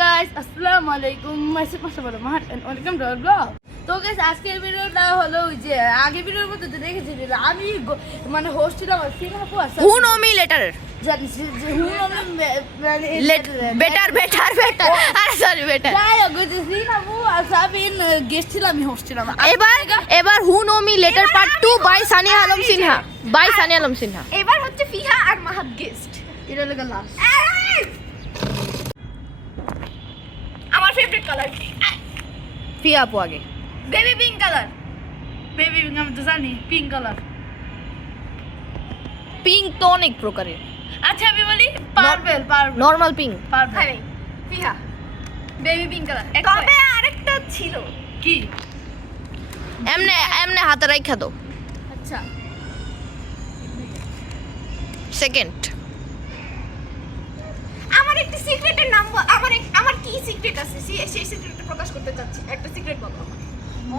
Guys, আসসালামু আলাইকুম। Myself মাশাআল্লাহ Mahat and welcome to our blog. তো গাইস, আজকের ভিডিওটা হলো ওই যে আগের ভিডিওর মধ্যে তো দেখেছিলেন আমি মানে হোস্ট ছিলাম সিঙ্গাপুর আর হু নো মি লেটার জানি যে হু নো মি বেটার আরে সরি বেটার যাই হোক যে সিঙ্গাপুর আর সাবিন গেস্ট ছিলাম, আমি হোস্ট ছিলাম। এবার who know me later part 2 by Sunny Alam Sinha এবার হচ্ছে ফিহা আর মাহাত গেস্ট। এটা হলো লাস্ট। আমার ফেভারিট কালার ফিয়া আপু আগে বেবি পিঙ্ক কালার। বেবি আমি তো জানি পিঙ্ক কালার। পিঙ্ক তো অনেক প্রকারের, আচ্ছা আমি বলি পার্পল নরমাল পিঙ্ক। আরে ফিহা বেবি পিঙ্ক কালার। তবে আরেকটা ছিল কি? এমনে হাতে রাখা দাও। আচ্ছা সেকেন্ড আমার একটা সিক্রেটের নাম আমার কি সিক্রেট আছে সেই সিক্রেটটা প্রকাশ করতে চাচ্ছি। একটা সিক্রেট বলো আমার।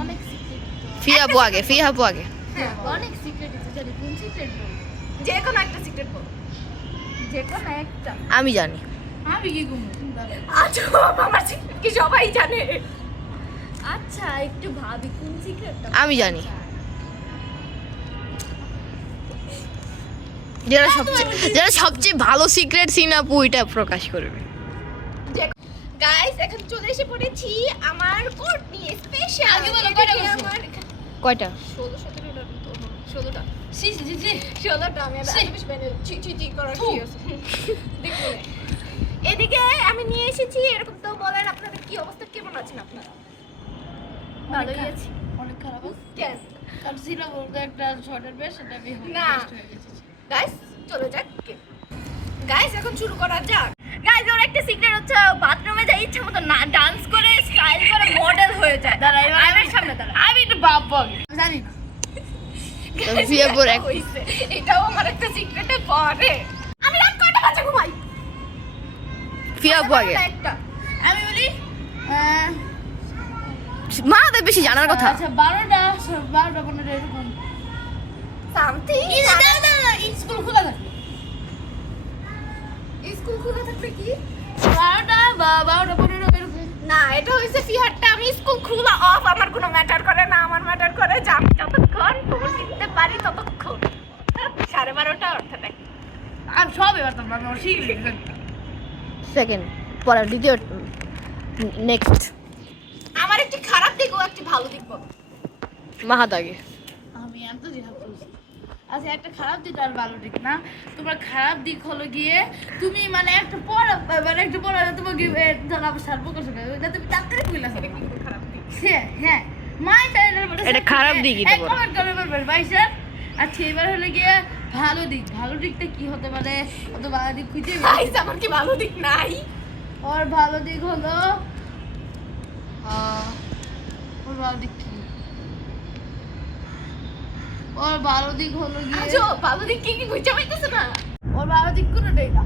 অনেক সিক্রেট। ফিয়া আপু আগে হ্যাঁ অনেক সিক্রেট আছে, জানি কোন সিক্রেট বলবো? যে কোনো একটা সিক্রেট বলো। যে কোনো একটা। আমি জানি। আমি কি করবো? আচ্ছা আমার সিক্রেট কি সবাই জানে? আচ্ছা একটু ভাবি কোন সিক্রেটটা। আমি জানি। যারা সবচেয়ে ভালো সিক্রেট সিনাপু এটা প্রকাশ করবে। গাইস এখন চলে এসে পড়েছি আমার কোট নিয়ে স্পেশাল। আগে বলো, কয়টা বলছো? আমার কয়টা? 16-17টা তো 16টা জি 16টা আমি এত বেশি বেনে ছি করার কি আছে দেখো। এদিকে আমি নিয়ে এসেছি এরকম। তো বলেন আপনাদের কি অবস্থা, কেমন আছেন আপনারা? ভালোই আছি। অনেক খারাপ আছে। কেন কারণ ছিল বলতে একটা শর্টের বেশ সেটা আমি না। হয়ে গেছে। গাইস চলে যাক। গাইস এখন শুরু করা যাক। গাইস ওর একটা সিক্রেট হচ্ছে বাথরুমে যাই ইচ্ছা মতো না ডান্স করে স্টাইল করে মডেল হয়ে যায়। দাঁড়াই আয়নার সামনে দাঁড়া। আমি একটু ভাববো আগে। জানি না। ফিয়াপুর এক হইছে এটাও আমার একটা সিক্রেটে পড়ে। আমি রাত কয়টা বাজে ঘুমাই? ফিয়া আপু আগে। একটা আমি বলি মা তো বেশি জানার কথা। আচ্ছা 12টা 15টা এরকম। সামথিং না স্কুল খোলা থাকে। স্কুল খোলা থাকবে কি? 12টা বা 12টা 15টা এরকম। না এটা হইছে ফিহারটা। আমি স্কুল খোলা অফ আমার কোনো ম্যাটার করে না। আমার ম্যাটার করে যে আমি যতক্ষণ ফোন টিপতে পারি ততক্ষণ। 12:30 অর্থাৎ আমি সব এবার তো আমি শিখে সেকেন্ড পরে দ্বিতীয় নেক্সট আমার একটি খারাপ দিক ও একটি ভালো দিক বলো। মাহাত আগে। আমি এত জিহাদ করছি। আচ্ছা একটা খারাপ দিক আর ভালো দিক না। তোমার খারাপ দিক হলো গিয়ে তুমি মানে একটা পড়া তোমাকে ধরো আবার সার্ভ করছো না, ওটা তুমি ডাক্তারে কইলা এটা কিন্তু খারাপ দিক। হ্যাঁ মাই টাইলের বলে এটা খারাপ দিকই তো বলো। কমেন্ট করে বলবেন ভাই স্যার। আচ্ছা এবার হলো গিয়ে ভালো দিকটা কি হতে পারে? অত ভালো দিক খুঁজে গাইস আমার কি ভালো দিক নাই? ওর ভালো দিক হলো ওর ভালো দিক কি? ওর ভালো দিক হলো গিয়ে আজো ভালো দিক কি বুঝতে পাইতেছ না? ওর ভালো দিক কোনটাই না।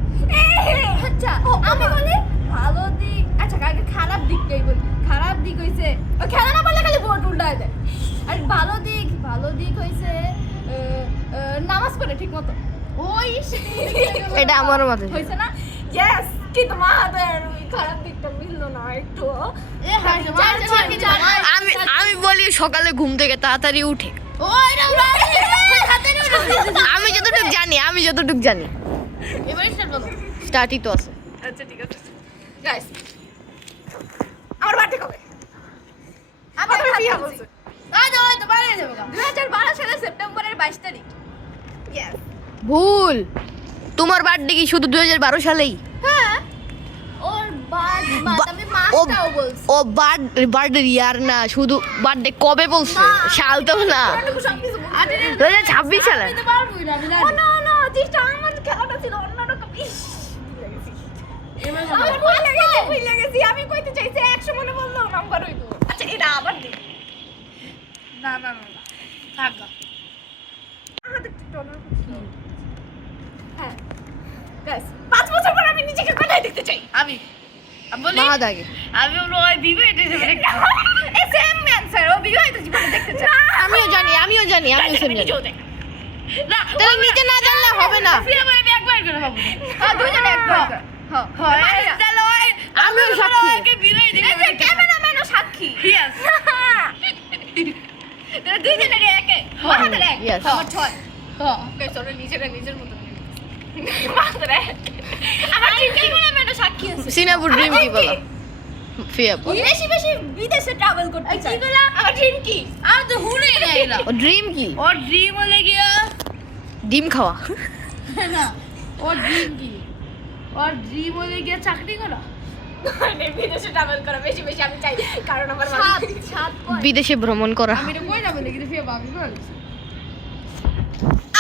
আচ্ছা আমি বলি ভালো দিক। আচ্ছা কাকে খারাপ দিকটাই বলি। খারাপ দিক হইছে ও খেলা না পারলে খালি বোর্ড উল্টায় দেয়। আর ভালো দিক হইছে নামাজ পড়ে ঠিক মতো। ওই এটা আমারও মাথায় ছিল। হইছে না? ইয়েস কিন্তু মাদের ওই খারাপ দিকটা মিললো না একটু। এ হাই আমি বলি সকালে ঘুম থেকে তাড়াতাড়ি উঠে। ওইটা হাতে নিয়ে আমি যতটুকু জানি এবারে স্টার্ট করো। স্টার্টই তো আছে। আচ্ছা ঠিক আছে গাইস আমার বার্থডে কবে? আমার বিয়ে হচ্ছে ওই তো বাইরে যাবো 2012 সালের সেপ্টেম্বরের 22 তারিখ। ইয়েস ভুল। তোমার বার্থডে কি শুধু 2012 সালেই? হ্যাঁ ওর আমি মাসটাও বলছি। ও বার্থডে ইয়ার না, শুধু বার্থডে কবে বলছে, সাল তো না। ওটুকু সবকিছু বলছি। 2026 সালে। আমি তো পারবোই না, আমি ও জানি। না জিসটা আমার খেলাটা ছিল অন্যরকম। ইস এবার আমার ভুলে গেছি। আমি কইতে চাইছি 100 মনে বললেও নাম্বার হইতো। আচ্ছা এটা আবার দিই। না থাক গা। আমাদের একটু টনার করতে হবে। হ্যাঁ গাইস 5 বছর পর আমি নিজেকে কোথায় দেখতে চাই? আমি বলি মাহাত আগে। আমি বলবো ওই বিবাহিত হিসেবে দেখতে চাই। এই সেম অ্যানসার। ও বিবাহিত জীবনে দেখতে চাই। আমিও জানি সেম জানি। নিজেও দেখ। না তাহলে নিজে না জানলে হবে না। ফিরে আমি একবার করে ভাববো। দুজনে একবার। হয় চলো আমিও সাক্ষী। ক্যামেরাম্যানও সাক্ষী Yes. দুইজনের একে হ্যাঁ, মাহাদের এক yes. আমার 6 হ্যাঁ। গাইস ওরা নিজের মতো মাহাদের এক আমার ক্যামেরাম্যানও সাক্ষী আছে সিনাপুর ড্রিম কি বলো ফিয়াপু বেশি বেশি বিদেশে ট্রাভেল করতে চাই আমার ড্রিম কি আমি তো হুনেই না এরা। ও ড্রিম কি ওর ড্রিম হলে গিয়া ডিম খাওয়া না ওর ড্রিম কি ওর ড্রিম হলে গিয়া চাকরি করা মানে বিদেশে ট্রাভেল করা বেশি বেশি আমি চাই কারণ আমার সাত বিদেশে ভ্রমণ করা আমি এটা কই না বলে কিন্তু ফিয়া ভাবি করে দিছি।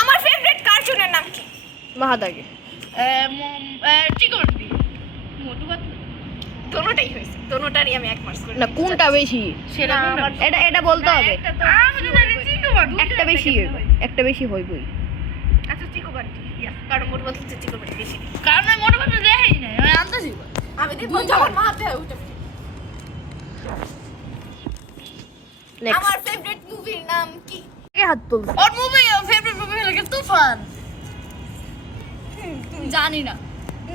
আমার ফেভারিট কার্টুনের নাম কি মাহাদাগে চিকন মোটু পাতলু দোনোটাই হয়েছে দোনোটারই আমি 1 মার্কস করি না কোনটা বেশি সেটা কোনটা? এটা বলতে হবে একটা তো আমি তো জানি চিকন একটা বেশি একটা বেশি হইবই আচ্ছা চিকো বান্টি কারণ মোট বলতে চিকো বান্টি বেশি কারণ আমি মোটু পাতলু দেখাই নাই আমি আনতেছি আমি দেখব যখন মাহাতে উঠে নেক্সট আমার ফেভারিট মুভির নাম কি হাত তুল ওর মুভি ফেভারিট মুভি হলো কি তুফান জানি না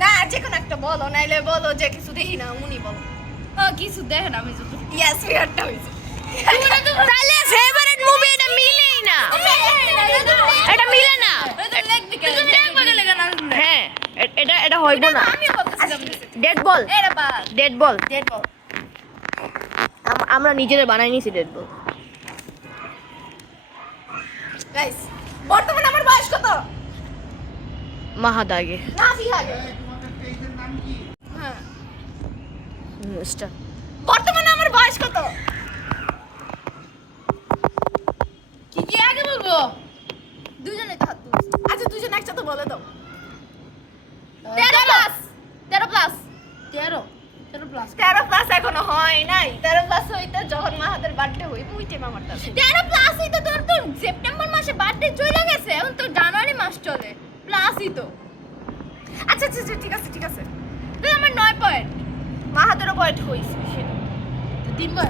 না যে কোনো একটা বলো নাইলে বলো যে কিছু দেখি না উনি বলো কিছু দেখেন আমি যত ইয়েস ফেভারিটটা হইছে তাহলে ফেভারিট মুভি এটা মিলেই না এটা মিলে না হ্যাঁ এটা হইব না আমি বলতেছিলাম ডেড বল এরা বাদ ডেড বল ডেড বল আমরা নিজেরা বানাই নিছি ডেড বল গাইস বর্তমানে আমার বয়স কত মাহাদাগে না ফিহাগে হ্যাঁ স্টার বর্তমানে আমার বয়স কত কি কি আগে বলবো দুজনে তো হাত তুলছে আচ্ছা দুজন একসাথে বলে দাও 13 প্লাস 13 প্লাস 13 প্লাস এখনো হয় নাই 13 প্লাস হইতে যখন মাহাদের বার্থডে হইব ওই টাইম আমারটা 13 প্লাস হইতে তোর তো সেপ্টেম্বর মাসে বার্থডে চলে গেছে এখন তো জানুয়ারি মাস চলে প্লাসই তো আচ্ছা আচ্ছা আচ্ছা, ঠিক আছে তুই আমার 9 পয়েন্ট মাহাদেরও পয়েন্ট হইছে সেটা 3 বার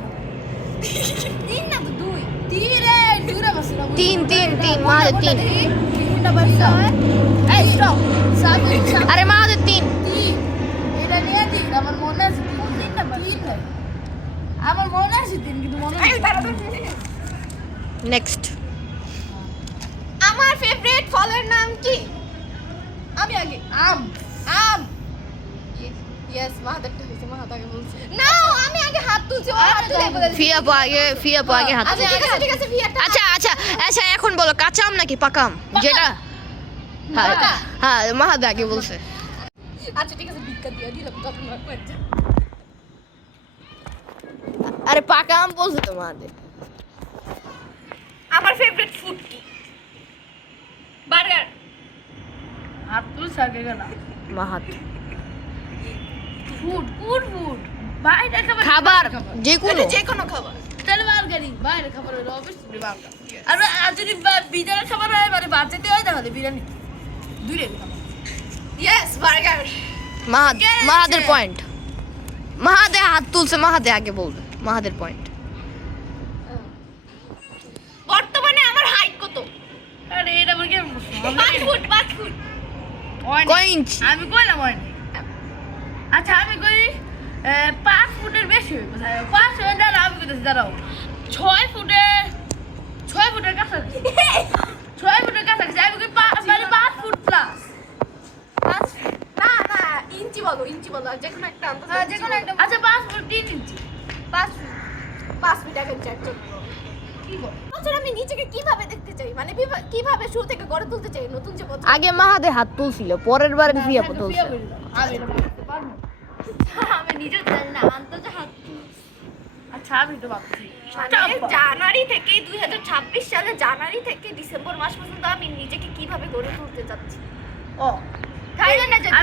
3 না তো 2 3 রে দূরে বসে না তিন মাহাদের তিন কোনটা বাসা এই স্টপ সাবি আরে মাহাদের তিন এটা নিয়ে দিন আমার মনে আছে তিনটা বাসা আমার মনে আছে তিন কিন্তু মনে এই নেই তাড়াতাড়ি নেক্সট আমার ফেভারিট ফলের নাম কি আমি আগে আম আম ইয়েস মাহাদেরটা হইছে মাহাদাকে বলছে না আমি আগে হাত তুলছি ও হাত তুলে বলে ফিয়াপু আগে হাত আচ্ছা তুল। ঠিক আছে ভিয়াটা আচ্ছা এখন বলো কাঁচা আম নাকি পাকা আম যেটা হ্যাঁ পাকা। হ্যাঁ মাহাদা আগে বলছে আচ্ছা ঠিক আছে ভিক্ষা দিয়ে দিলাম তখন আর পাঁচটা আরে পাকা আম বলছে তো মাহাদে আমার ফেভারিট ফুড কি বার্গার হাত তুল সাকে গেল মাহাদ ফুড বাইরে খাবার যে কোনো যে কোনো খাবার তাহলে বার্গারি বাইরে খাবার হলো অবশ্যই বার্গার আর যদি বিরিয়ানি খাবার হয় মানে বাচ্চাতে হয় তাহলে বিরিয়ানি দূরে ইয়েস বার্গার মাহাদের পয়েন্ট মাহাদে হাত তুলছে মাহাদে আগে বলবে মাহাদের পয়েন্ট বর্তমানে আমার হাইট কত আরে এটা বলে কেমন 5 ফুট কয় ইঞ্চি আমি কইলাম হয় নাই আচ্ছা আমি কই 5 ফুটের বেশি হইব 5 হয়ে দাঁড়াও আমি কইতেছি দাঁড়াও 6 ফুটের কাছাকাছি 6 ফুটের কাছাকাছি আমি কই মানে 5 ফুট প্লাস না ইঞ্চি বলো আর যে কোনো একটা আনতে যে কোনো একটা আচ্ছা 5 ফুট 3 ইঞ্চি 5 মিনিট আগে চেক করব কি বল বছর আমি নিজেকে কিভাবে দেখতে চাই মানে কিভাবে শুরু থেকে গড়ে তুলতে চাই নতুন যে বছর আগে মাহাদে হাত তুলছিল পরের বার ফিয়াপু তুলছে আমি এটা বলতে পারবো আমি নিজেও জানি না আনতে যে হাত আচ্ছা আমি তো ভাবছি মানে জানুয়ারি থেকে 2026 সালে জানুয়ারি থেকে ডিসেম্বর মাস পর্যন্ত আমি নিজেকে কিভাবে গড়ে তুলতে যাচ্ছি ও থাইল্যান্ডে যেতে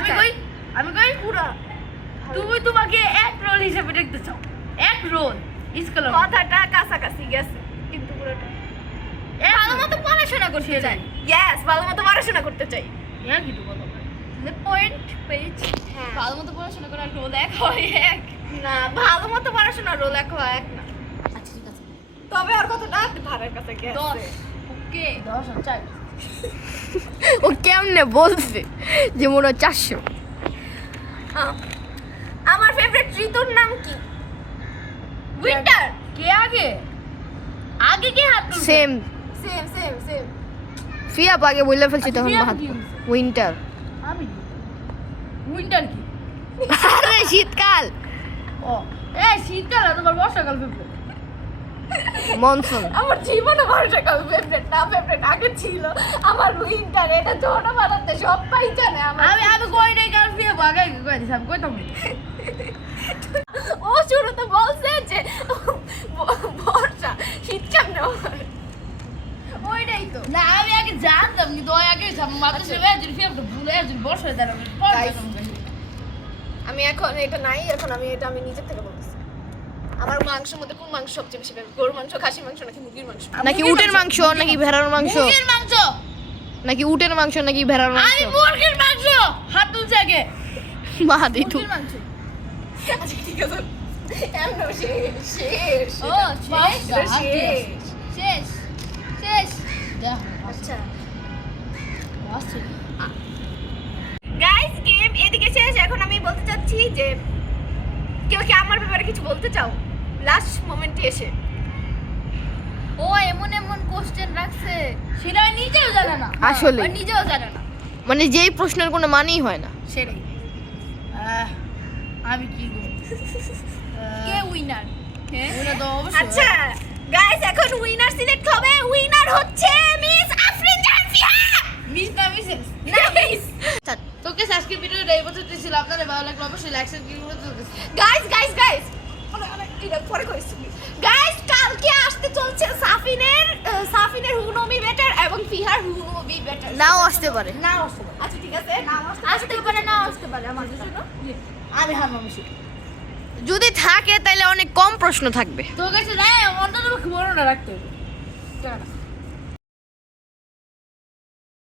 আমি কই পুরা তুমি তোমাকে এক রোল হিসেবে দেখতে চাও এক রোল স্কুল কথাটা কাছাকাছি গেছে কিন্তু পুরোটা ভালো মতো পড়াশোনা করতে চাই ইয়েস ভালো মতো পড়াশোনা করতে চাই হ্যাঁ কিন্তু বলো পয়েন্ট পেয়েছি হ্যাঁ ভালো মতো পড়াশোনা করার রোল এক হয় এক না ভালো মতো পড়াশোনা রোল এক হয় এক না আচ্ছা ঠিক আছে তবে আর কতটা ধারের কাছে গেছে 10 ওকে 10 আর 4 ও কেমনে বলছে যে মনে হয় 400 আমার ফেভারিট ঋতুর নাম কি উইন্টার কে আগে আগে কে হাত তুলছে সেম সেম সেম সেম ফিয়া আগে বলে ফেলছি আচ্ছা, তখন ফিয়া মাহাদ কি বলছে? উইন্টার আমি উইন্টার কি আরে শীতকাল ও এই শীতকাল আর তোমার বর্ষাকাল ফেব্রুয়ারি মনসুন আমার জীবনে বর্ষাকাল ফেভারিট না ফেভারিট আগে ছিল আমার উইন্টার এটা ছোট বানাতে সবাই জানে আমার আমি কই নাই কাল ফিয়ে বাগাই কই দিছি আমি কইতাম না। ও শুরুতে বলছে যে বর্ষা শীত কেমনে হয় ওইটাই তো না আমি আগে জানতাম কিন্তু ওই আগে মাথা ছেড়ে যদি ফিয়ে ভুলে যদি বর্ষা দাঁড়াবে Guys, আমি এখন এটা নাই এখন আমি এটা আমি নিজের থেকে বলতেছি আমার মাংসের মধ্যে কোন মাংস সবচেয়ে বেশি ভালো গরুর মাংস খাসির মাংস নাকি মুরগির মাংস নাকি উটের মাংস নাকি ভেড়ার মাংস মুরগির মাংস নাকি উটের মাংস নাকি ভেড়ার মাংস আমি মুরগির মাংস হাত তুলছে আগে মাহাদ একটু মুরগির মাংস আচ্ছা ঠিক আছে এমন শেষ শেষ ও শেষ শেষ শেষ শেষ শেষ দেখ আচ্ছা আসছে গাইস গেম এদিকে শেষ এখন আমি বলতে চাচ্ছি যে কেউ কি আমার ব্যাপারে কিছু বলতে চাও লাস্ট মোমেন্টে এসে ও এমন এমন কোশ্চেন রাখছে সেটা আমি নিজেও জানে না আসলে। ও নিজেও জানে না মানে যেই প্রশ্নের কোনো মানেই হয় না সেটাই আমি কি করব কে উইনার ওটা তো অবশ্যই আচ্ছা গাইস এখন উইনার সিলেক্ট হবে উইনার হচ্ছে মিস আফরিন জাহান মিস না মিসেস না মিস তোকে আজকে ভিডিওটা এই বছর দিয়েছিল আপনাদের ভালো লাগলো অবশ্যই লাইক শেয়ার কি করে চলতেছে গাইস গাইস গাইস এটা পরে কইছি গাইস কালকে আসতে চলছে সাফিনের হু নো মি বেটার এবং ফিহার হু নো বি বেটার নাও আসতে পারে না আসতে পারে। আচ্ছা ঠিক আছে আসতে পারে না আসতে পারে আমার জন্য আমি হার মামসি যদি থাকে তাহলে অনেক কম প্রশ্ন থাকবে তোর কাছে নাই অন্তত বড়টা রাখতে হবে